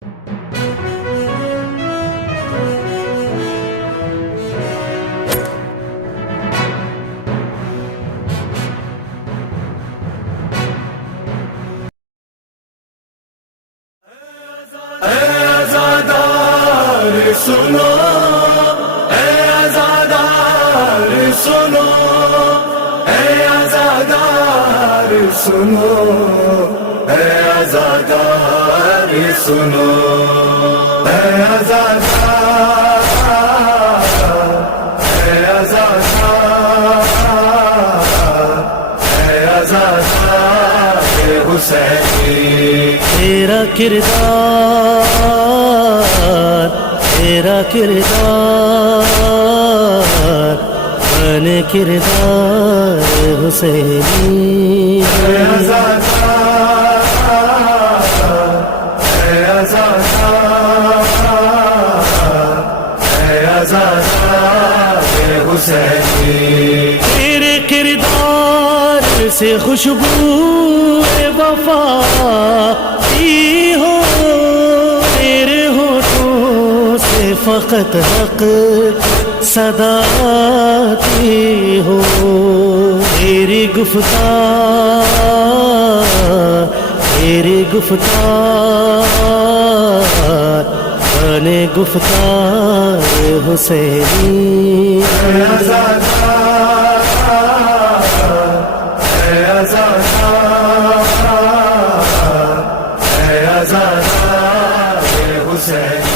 سنو اے عزادار سنو، اے عزادار سنو، اے عزادار سنو، اے عزادار، اے عزادار، اے عزادار حسینی، تیرا کردار، تیرا کردار بنے کردار حسینی، اے عزادار، اے عزادار، اے عزادار حسینی، تیرے کردار سے خوشبو وفا کی ہو، تیرے ہونٹوں سے فقط حق صدا آتی ہو، تیری گفتار، تیری گفتار بنے گفتار حسینی، اے عزادار، اے عزادار، اے عزادار حسینی۔